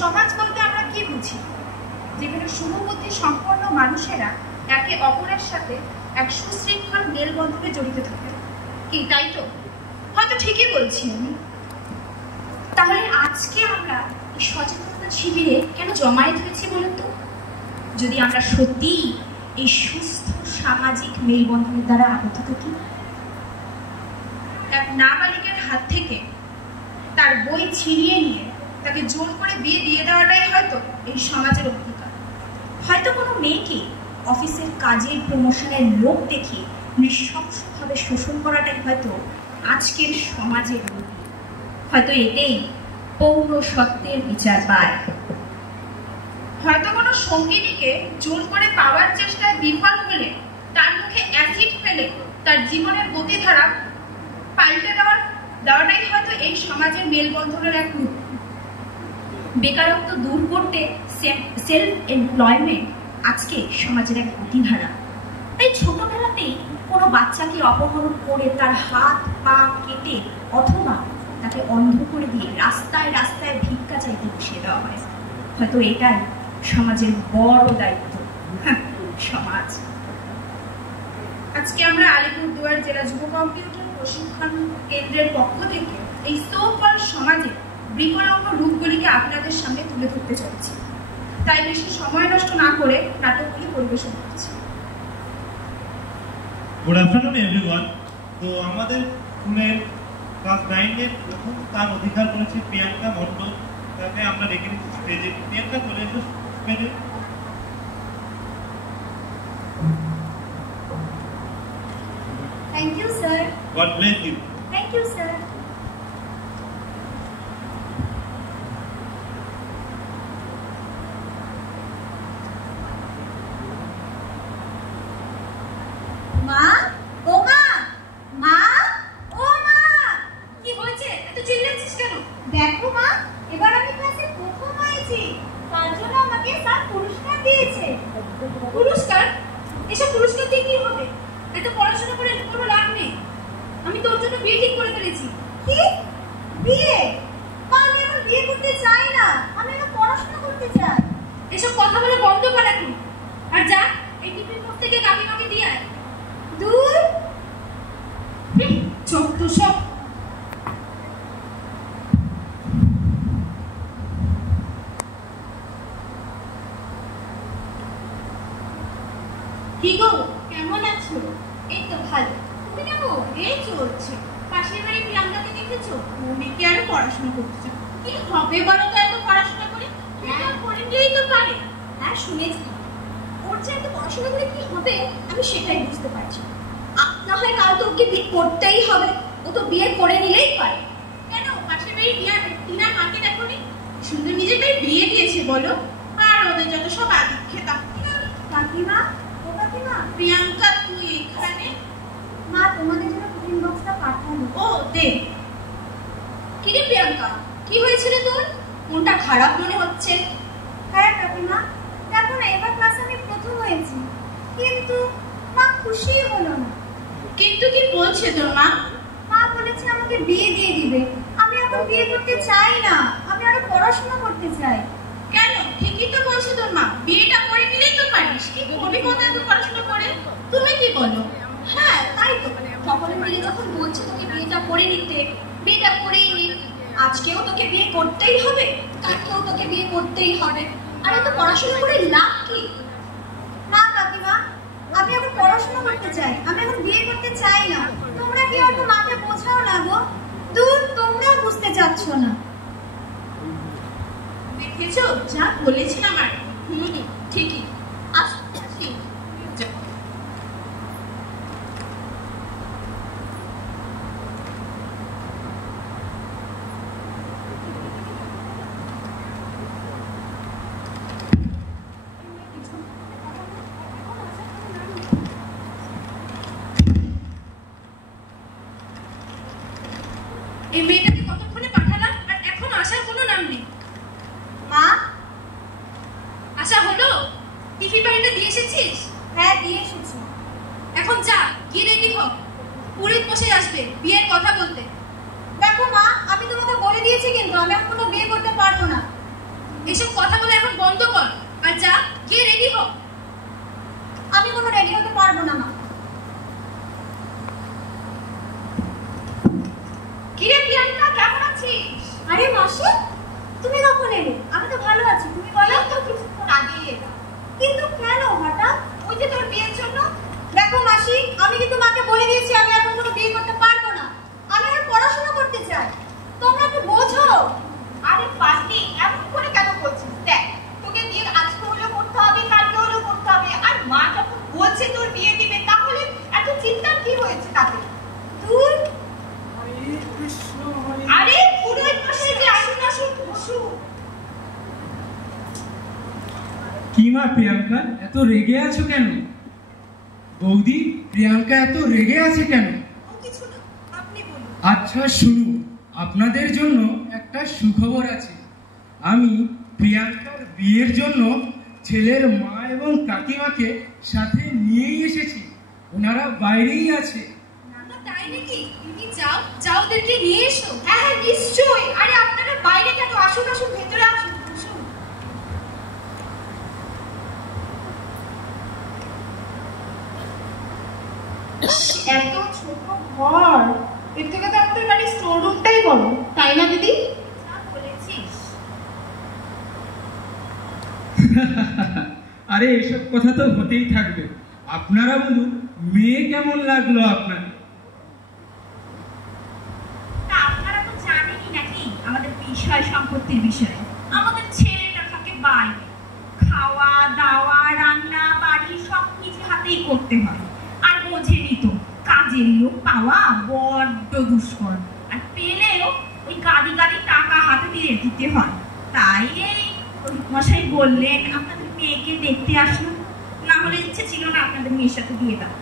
সমাজ বলতে আমরা কি বুঝি? যেখানে শুভবুদ্ধি সম্পন্ন মানুষেরা একে অপরের সাথে এক সুশৃঙ্খল মেলবন্ধনে জড়িত থাকে। কি তাই তো? হয়তো ঠিকই বলছি আমি। তাহলে আজকে আমরা এই সচেতনতা শিবিরে কেন জমায়েত হয়েছি বলুন তো? যদি আমরা সত্যিই এই সুস্থ সামাজিক মেলবন্ধনের দ্বারা আবদ্ধ থাকি। এক নাবালিকার হাত থেকে তার বই ছিনিয়ে নিয়ে তাকে জোর করে বিয়ে দিয়ে দেওয়াটাই হয়তো এই সমাজের অধিকার। হয়তো কোনো মেয়েকে অফিসের কাজের প্রমোশনের লোক দেখে নৃশংসভাবে শোষণ করাটাই হয়তো আজকের সমাজের রূপ। হয়তো এতেই পৌরসত্বের বিচার পায়। হয়তো কোনো সঙ্গিনীকে জোর করে পাওয়ার চেষ্টায় বিফল হলে তার মুখে অ্যাসিড ফেলে তার জীবনের গতিধারা পাল্টে দেওয়াটাই হয়তো এই সমাজের মেলবন্ধনের এক রূপ। বেকারত্ব দূর করতে সেলফ এমপ্লয়মেন্ট আজকে সমাজের এক গতিধারা। তাই ছোটবেলাতেই কোনো বাচ্চাকে অপহরণ করে তার হাত পা কেটে অথবা তাকে অন্ধ করে দিয়ে রাস্তায় রাস্তায় ভিক্ষা চাইতে বসিয়ে দেওয়া হয়। হয়তো এটাই সমাজের বড় দায়িত্ব। সমাজ। আজকে আমরা আলিপুরদুয়ার জেলা যুব কম্পিউটার প্রশিক্ষণ কেন্দ্রের পক্ষ থেকে এই সোফল সমাজের বিকলাঙ্গ রূপগুলিকে আপনাদের সামনে তুলে ধরতে চলেছি। তাই বেশি সময় নষ্ট না করে নাটকগুলি পরিবেশন করছি। Good afternoon everyone. তো আমাদের স্কুলের ক্লাস 9 এর প্রথম স্থান অধিকার করেছে প্রিয়াঙ্কা মণ্ডল। তাকে আমরা ডেকে নিচ্ছি স্টেজে। প্রিয়াঙ্কা চলে এসো স্টেজে। Thank you, sir. God bless you. Thank you, sir. মা, ও মা, মা, ও মা, কি হয়েছে? এত চিল্লাচ্ছিস কেন? দেখো মা, এবার আমি ক্লাসে প্রথম হয়েছি। তার জন্য আমাকে স্যার পুরস্কার দিয়েছে। পুরস্কার? এসব পুরস্কার দিয়ে কি হবে? এত পড়াশোনা করে কোনো লাভ নেই। আমি তোর জন্য বিয়ে ঠিক করে ফেলেছি। কি? বিয়ে? মা, আমি এখন বিয়ে করতে চাই না। আমি এখন পড়াশোনা করতে চাই। এসব কথা বলে বন্ধ কর এখন। আর যা, এই টিফিন বক্স থেকে কাকিমাকে দিয়ে আয়। দূর। ছোট্ট সব। কি গো, কেমন আছো? এই তো ভালো। তুমি কেমন? এই চলছে। পাশের বাড়ি প্রিয়াঙ্কাকে দেখেছো? উনি কি আরো পড়াশোনা করছে? কি হবে বলো তো এত পড়াশোনা করে? হ্যাঁ, পড়িতেই তো পারে। হ্যাঁ, শুনেছি। ওর যে এত পড়াশোনা করে কি হবে আমি সেটাই বুঝতে পারছি। না হয় কাল তো ওকে বিয়ে করতেই হবে। ও তো বিয়ে করে নিলেই পারে। কেন, পাশের বাড়ি টিনার মাকে দেখো নি? সুন্দর নিজের মেয়ে বিয়ে দিয়েছে বলো। আর ওদের যত সব আদিক্ষেতা। কাকিমা, ও কাকিমা, প্রিয়াঙ্কা তুই এখানে? মা, তোমাদের জন্য টিফিন বক্সটা পাঠালো। ও দে। কি রে প্রিয়াঙ্কা, কি হয়েছিল তোর? মনটা খারাপ মনে হচ্ছে। হ্যাঁ কাকিমা, দেখো না, এবার ক্লাসে আমি প্রথম হয়েছি, কিন্তু মা খুশি হলো না। কিন্তু কি বলছে তোর মা? মা বলেছে আমাকে বিয়ে দিয়ে দিবে। আমি এখন বিয়ে করতে চাই না, আমি আরো পড়াশোনা করতে চাই। কেন, ঠিকই তো বলছে তোর মা, বিয়েটা করে নিলেই তো পারিস। কি করবি কোথায় এত পড়াশোনা করে? তুমি কি বলো? হ্যাঁ তাই তো, সকলে মিলে যখন বলছে তোকে বিয়েটা করে নিতে, বিয়েটা করেই নি। আজকেও তোকে বিয়ে করতেই হবে, কালকেও তোকে বিয়ে করতেই হবে। আর এত পড়াশোনা করে লাভ কি? না কাকিমা, আমি এখন পড়াশোনা করতে চাই, আমি এখন বিয়ে করতে চাই না। তোমরা কি অত মাকে বোঝাও না গো? দূর, তোমরাও বুঝতে চাচ্ছ না। দেখেছো, যা বলেছিলাম আর। ঠিকই। আসছি। এই মেয়েটাকে কতক্ষণে পাঠালাম আর এখন আসার কোনো নাম নেই। মা, আশা হলো? টিফিন বাড়িটা দিয়ে এসেছিস? হ্যাঁ দিয়ে এসেছি। এখন যা, গিয়ে রেডি হ। পুরীত বসে আসবে বিয়ের কথা বলতে। দেখো মা, আমি তোমাকে বলে দিয়েছি কিন্তু আমি এখন কোনো বিয়ে করতে পারবো না। এসব কথা বলে এখন বন্ধ কর, আর যা গিয়ে রেডি হ। আমি কোনো রেডি হতে পারবো না মা। কিরে প্রিয়াঙ্কা, কেমন আছিস? আরে মাসি, তুমি কখন এলে? আমি তো ভালো আছি, তুমি বলো। তো কিছুক্ষণ আগেই এলাম। কিন্তু কেন হঠাৎ? ওই যে তোর বিয়ের জন্য। দেখো মাসি, আমি কিন্তু মাকে বলে দিয়েছি আমি এখন কোনো বিয়ে করতে পারবো না। আমি আর পড়াশোনা করতে চাই, তোমরা একটু বোঝো। আরে পাগলি, এমন করে কেন বলছিস? দেখ, তোকে বিয়ে আজকে হলেও করতে হবে, কালকে হলেও করতে হবে। আর মা যখন বলছে তোর বিয়ে দিবে, তাহলে এত চিন্তার কি হয়েছে তাতে? তুই আরে পুরোহিত মশাই যে, আসুন আসুন, বসুন। কি মা প্রিয়াঙ্কা, এত রেগে আছো কেন? বৌদি, প্রিয়াঙ্কা এত রেগে আছে কেন? ও কিছু না, আপনি বলুন। আচ্ছা শুনুন, আপনাদের জন্য একটা সুখবর আছে। আমি প্রিয়াঙ্কার বিয়ের জন্য ছেলের মা এবং কাকিমাকে সাথে নিয়েই এসেছি। ওনারা বাইরেই আছে। না তাই নাকি? তুমি যাও, যাও ওদেরকে নিয়ে এসো। হ্যাঁ হ্যাঁ নিশ্চয়ই। আরে আপনারা বাইরে কেন? আসুন আসুন, ভেতরে আসুন, বসুন। এত ছোট ঘর, এর থেকে তো আমাদের বাড়ির স্টোর রুমটাই বড়, তাই না দিদি? যা বলেছিস। আরে এসব কথা তো হতেই থাকবে। আপনারা বলুন, মেয়ে কেমন লাগলো আপনার? তা আপনারা তো জানেনই নাকি আমাদের বিষয় সম্পত্তির বিষয়ে। আমাদের ছেলেটা থাকে বাইরে, খাওয়া দাওয়া রান্না বাড়ি সব কিছু হাতেই করতে হয়। আর বোঝেনি তো, কাজের লোক পাওয়া বড্ড দুষ্কর। আর পেলেও ওই গাড়ি গাড়ি টাকা হাতে দিয়ে দিতে হয়। তাই এই মশাই বললেন আপনাদের মেয়েকে দেখতে আসলাম। না হলে ইচ্ছে ছিল না আপনাদের মেয়ের সাথে বিয়ে দেওয়া।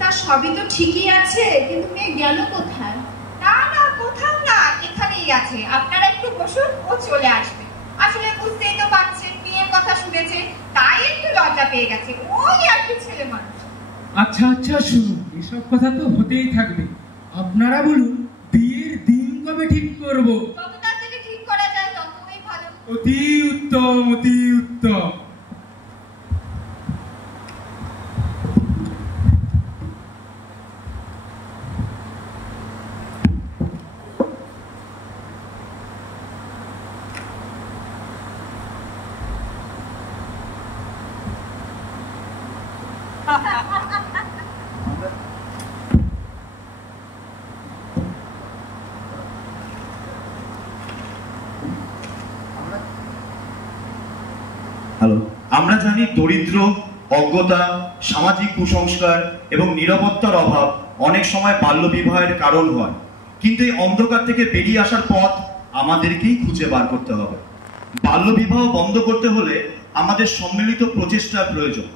তা সবই তো ঠিকই আছে, কিন্তু মেয়ে গেল কোথায়? না না, কোথাও না, এখানেই আছে। আপনারা একটু বসুন, ও চলে আসবে। আসলে বুঝতেই তো পারছেন, বিয়ের কথা শুনেছে, তাই একটু লজ্জা পেয়ে গেছে। ওই আর কি, ছেলে মানুষ। আচ্ছা আচ্ছা শুনুন, এসব কথা তো হতেই থাকবে। আপনারা বলুন, বিয়ের দিন কবে ঠিক করব? যত তাড়াতাড়ি ঠিক করা যায় ততই ভালো। অতি উত্তম, অতি উত্তম। হ্যালো, আমরা জানি দরিদ্র, অজ্ঞতা, সামাজিক কুসংস্কার এবং নিরাপত্তার অভাব অনেক সময় বাল্যবিবাহের কারণ হয়। কিন্তু এই অন্ধকার থেকে বেরিয়ে আসার পথ আমাদেরকেই খুঁজে বার করতে হবে। বাল্যবিবাহ বন্ধ করতে হলে আমাদের সম্মিলিত প্রচেষ্টার প্রয়োজন।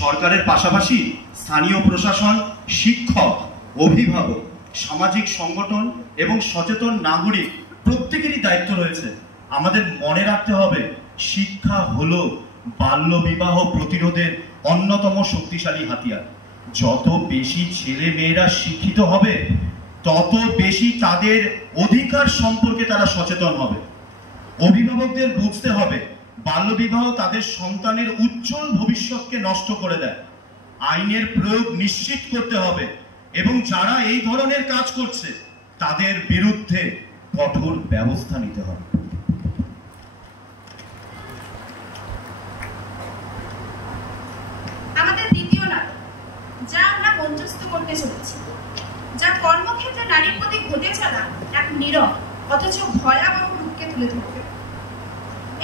সরকারের পাশাপাশি স্থানীয় প্রশাসন, শিক্ষক, অভিভাবক, সামাজিক সংগঠন এবং সচেতন নাগরিক প্রত্যেকেরই দায়িত্ব রয়েছে। আমাদের মনে রাখতে হবে, শিক্ষা হলো বাল্যবিবাহ প্রতিরোধের অন্যতম শক্তিশালী হাতিয়ার। যত বেশি ছেলে মেয়েরা শিক্ষিত হবে, তত বেশি তাদের অধিকার সম্পর্কে তারা সচেতন হবে। অভিভাবকদের বুঝতে হবে, বাল্যবিবাহ তাদের সন্তানের উজ্জ্বল ভবিষ্যৎকে নষ্ট করে দেয়। আইনের প্রয়োগ নিশ্চিত করতে হবে এবং যারা এই ধরনের কাজ করছে তাদের বিরুদ্ধে কঠোর ব্যবস্থা নিতে হবে। আমাদের দ্বিতীয় নাটক, যা আমরা মঞ্চস্থ করতে চলেছি, যা কর্মক্ষেত্রে নারীর প্রতি ঘটে চলা এক নীরব অথচ ভয়াবহ রূপকে তুলে ধরবে।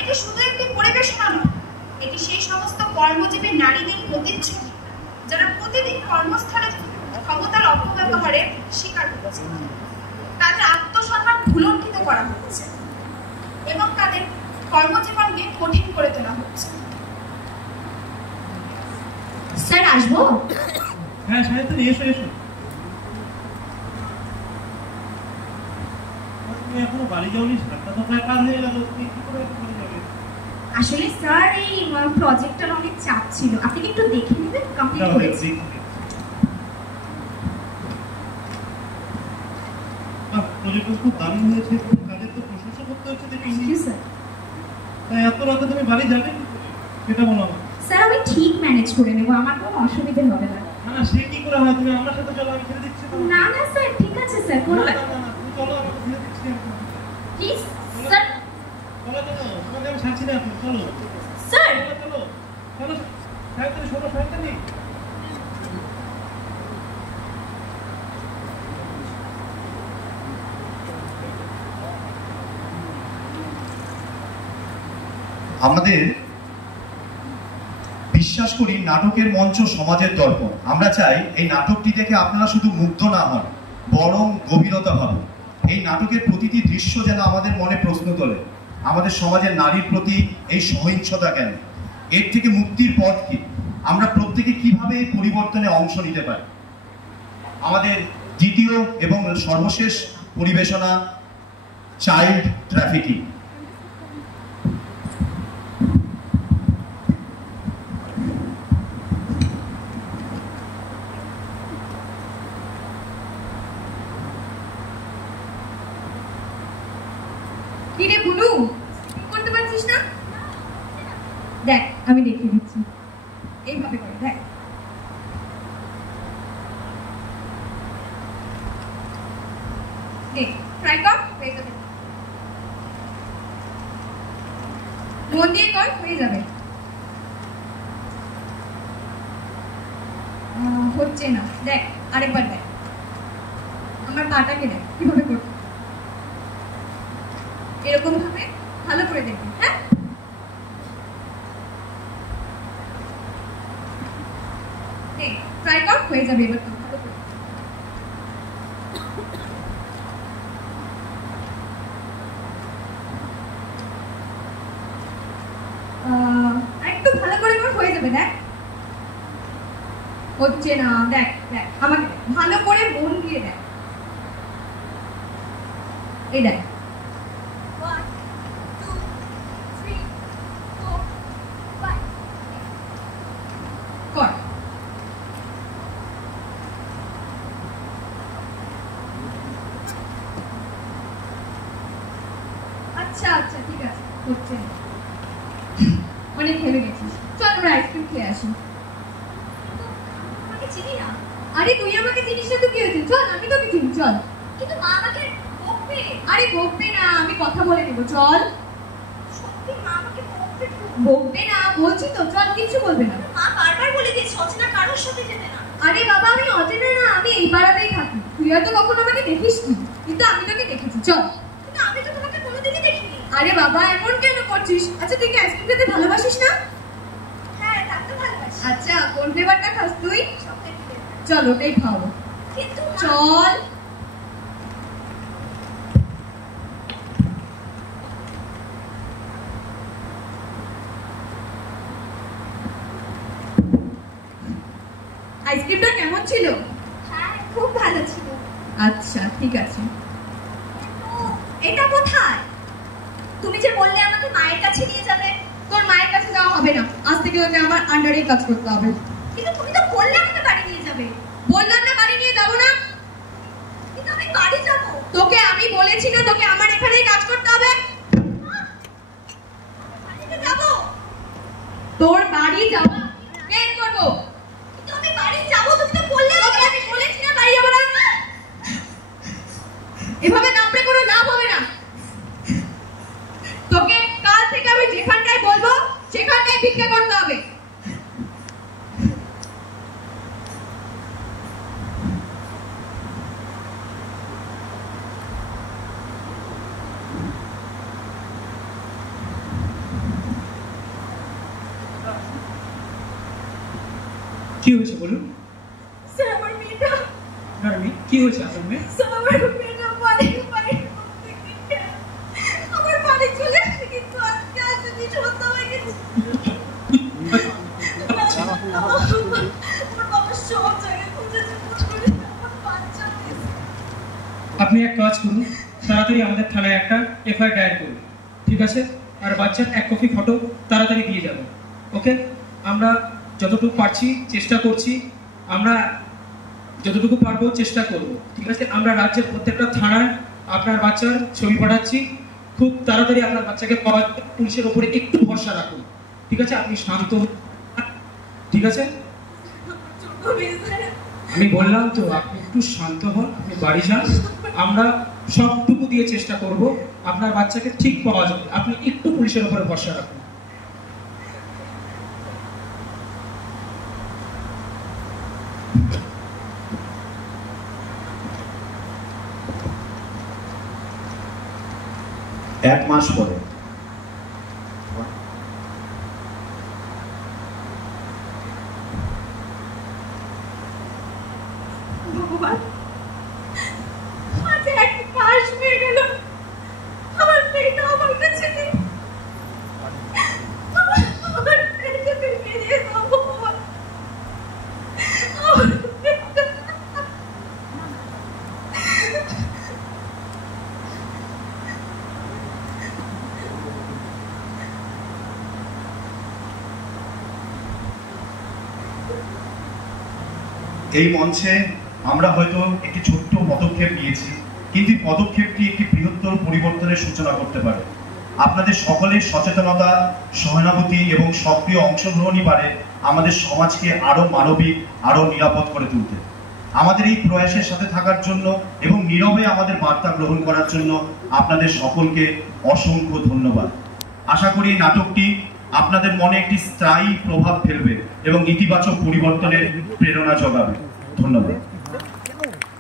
এটি শুধু একটি পরিবেশনা নয়, এটি সেই সমস্ত কর্মজীবী নারীদের প্রতিচ্ছবি যারা প্রতিদিন কর্মস্থলে ক্ষমতার অপব্যবহারের শিকার হচ্ছে। তাদের আত্মসম্মান ভুলণ্ঠিত করা হচ্ছে এবং তাদের কর্মজীবনকে কঠিন করে তোলা হচ্ছে। স্যার, আসবো? হ্যাঁ সাহিত্য এসো এসো। তুমি এখনো বাড়ি যাওনি? 7টা তো প্রায় পার হয়ে গেল, তুমি কি করে বাড়ি যাবে? আসলে স্যার, এই প্রজেক্টটার অনেক চাপ ছিল, আপনি কি একটু দেখে নেবেন? কমপ্লিট হয়েছে। প্রজেক্ট খুব দারুণ হয়েছে, কাজের তো প্রশংসা করতে হচ্ছে। দেখি তাই এত রাতে তুমি বাড়ি যাবে সেটা বলো আমার। স্যার আমি ঠিক ম্যানেজ করে নেবো, আমার কোনো অসুবিধে হবে না। না সে কি করে হয়, তুমি আমার সাথে চলো, আমি ছেড়ে দিচ্ছি তোমাকে। না না স্যার ঠিক আছে স্যার, কোনো না তুমি চলো, আমাকে ছেড়ে দিচ্ছি আমি। Please sir. চলো তোমাকে আমি ছাড়ছি না, তুমি চলো স্যার চলো চলো সাহেবতালি শোনো, সাহেবতালি। আমাদের বিশ্বাস করি নাটকের মঞ্চ সমাজের দর্পণ। আমরা চাই এই নাটকটি দেখে আপনারা শুধু মুগ্ধ না হন, বরং গভীরতা ভাবুন। এই নাটকের প্রতিটি দৃশ্য যেন আমাদের মনে প্রশ্ন তোলে, আমাদের সমাজের নারীর প্রতি এই সহিংসতা কেন, এর থেকে মুক্তির পথ কি, আমরা প্রত্যেকে কিভাবে এই পরিবর্তনে অংশ নিতে পারি। আমাদের দ্বিতীয় এবং সর্বশেষ পরিবেশনা চাইল্ড ট্রাফিকিং। কিরে বুলু, করতে পারছিস না? দেখ আমি দেখিয়ে দিচ্ছি, এইভাবে করে দেখ। দেখ ট্রাই কর, হয়ে যাবে। মন দিয়ে কর, হয়ে যাবে। হচ্ছে না, দেখ আরেকবার দেখ। আমার পাটাকে দেখ কিভাবে করতে, এরকম ভাবে ভালো করে দেখবি। হ্যাঁ ট্রাই কর, হয়ে যাবে এবার তো ভালো করে। একটু ভালো করে কর, হয়ে যাবে। দেখ হচ্ছে না, দেখ দেখ আমাকে ভালো করে মন দিয়ে দেখ। এই দেখ কর। আচ্ছা আচ্ছা ঠিক আছে, হচ্ছে না, অনেক ভেবে গেছিস। চল আমরা আইসক্রিম খেয়ে আসি। আমাকে চিনি না। আরে তুই আমাকে চিনিস না তো কি হয়েছে, চল আমি তোকে চিনি, চল। কিন্তু মা আমাকে বকবে। আরে বকবে না, আমি কথা বলে নেবো, চল। সত্যি মা আমাকে বকবে তো। বকবে না বলছি তো, চল, কিছু বলবে না। মা বারবার বলে দিয়েছে অচেনা কারোর সাথে যেতে না। আরে বাবা আমি অচেনা না, আমি এই পাড়াতেই থাকি, তুই হয়তো কখনো আমাকে দেখিস নি, কিন্তু আমি তোকে দেখেছি, চল। কিন্তু আমি তো তোমাকে কোনোদিনই দেখিনি। আরে বাবা এমন কেন করছিস? আচ্ছা তুই কি আইসক্রিম খেতে ভালোবাসিস না? হ্যাঁ তা তো ভালোবাসি। আচ্ছা কোন ফ্লেভারটা খাস তুই? Chocolate flavour. চল ওটাই খাওয়াবো, কিন্তু চল। আইসক্রিমটা কেমন ছিল? হ্যাঁ খুব ভালো ছিল। আচ্ছা ঠিক আছে। তো এটা কোথায়? তুমি যে বললে আমাকে মায়ের কাছে নিয়ে যাবে। তোর মায়ের কাছে যাওয়া হবে না, আজ থেকে তোকে আমার আন্ডারেই কাজ করতে হবে। কিন্তু তুমি তো বললে আমাকে বাড়ি নিয়ে যাবে। বললাম না বাড়ি নিয়ে যাবো না। কিন্তু আমি বাড়ি যাব। তোকে আমি বলেছি না তোকে আমার এখানেই কাজ করতে হবে? বাড়িতে যাব। তোর বাড়ি যাওয়া বের করবো। কিন্তু আমি বাড়ি যাব, তুমি তো বললে তোকে আমি বলেছি না বাড়ি যাবো না। এভাবে নাপড়ে কোনো লাভ হবে না। তোকে কাল থেকে আমি যেখানটায় বলবো সেখানটায় ভিক্ষা করতে হবে। কি হয়েছে বলুন? স্যার আমার মেয়েটা, নারমি কি হয়েছে আপনার মেয়ে? স্যার আমার মেয়েটা বাড়ি থেকে আমার বাড়ি চলে আসছে, কিন্তু আজকে আর যদি সত্য হয়ে গেছে। আমার বাবা সব জায়গায় খুঁজেছে, খোঁজ করে আমার বাচ্চা হয়েছে। আপনি এক কাজ করুন, তাড়াতাড়ি আমাদের থানায় একটা এফআইআর দায়ের করুন, ঠিক আছে? আর বাচ্চার এক কপি ফটো তাড়াতাড়ি দিয়ে যাবেন, ওকে? আমরা যতটুকু পারছি চেষ্টা করছি, আমরা যতটুকু পারবো চেষ্টা করব, ঠিক আছে? আমরা রাজ্যের প্রত্যেকটা থানায় আপনার বাচ্চার ছবি পাঠাচ্ছি, খুব তাড়াতাড়ি আপনার বাচ্চাকে পাওয়া যাবে। পুলিশের উপরে একটু ভরসা রাখুন, ঠিক আছে? আপনি শান্ত হন, ঠিক আছে? আমি বললাম তো, আপনি একটু শান্ত হন, আপনি বাড়ি যান। আমরা সবটুকু দিয়ে চেষ্টা করব আপনার বাচ্চাকে ঠিক পাওয়া যাবে। আপনি একটু পুলিশের উপরে ভরসা রাখুন। এক মাস পরে ভগবান, আজ এক মাস হয়ে গেল, আমার মেয়েটা আমার কাছে নেই। আমার মেয়েটাকে ফিরিয়ে দাও ভগবান। আমার মেয়েটা। এই মঞ্চে আমরা হয়তো একটি ছোট্ট পদক্ষেপ নিয়েছি, কিন্তু এই পদক্ষেপটি একটি বৃহত্তর পরিবর্তনের সূচনা করতে পারে। আপনাদের সকলের সচেতনতা, সহানুভূতি এবং সক্রিয় অংশগ্রহণই পারে আমাদের সমাজকে আরো মানবিক, আরো নিরাপদ করে তুলতে। আমাদের এই প্রয়াসের সাথে থাকার জন্য এবং নীরবে আমাদের বার্তা গ্রহণ করার জন্য আপনাদের সকলকে অসংখ্য ধন্যবাদ। আশা করি এই নাটকটি আপনাদের মনে একটি স্থায়ী প্রভাব ফেলবে এবং ইতিবাচক পরিবর্তনের প্রেরণা যোগাবে। ধন্যবাদ।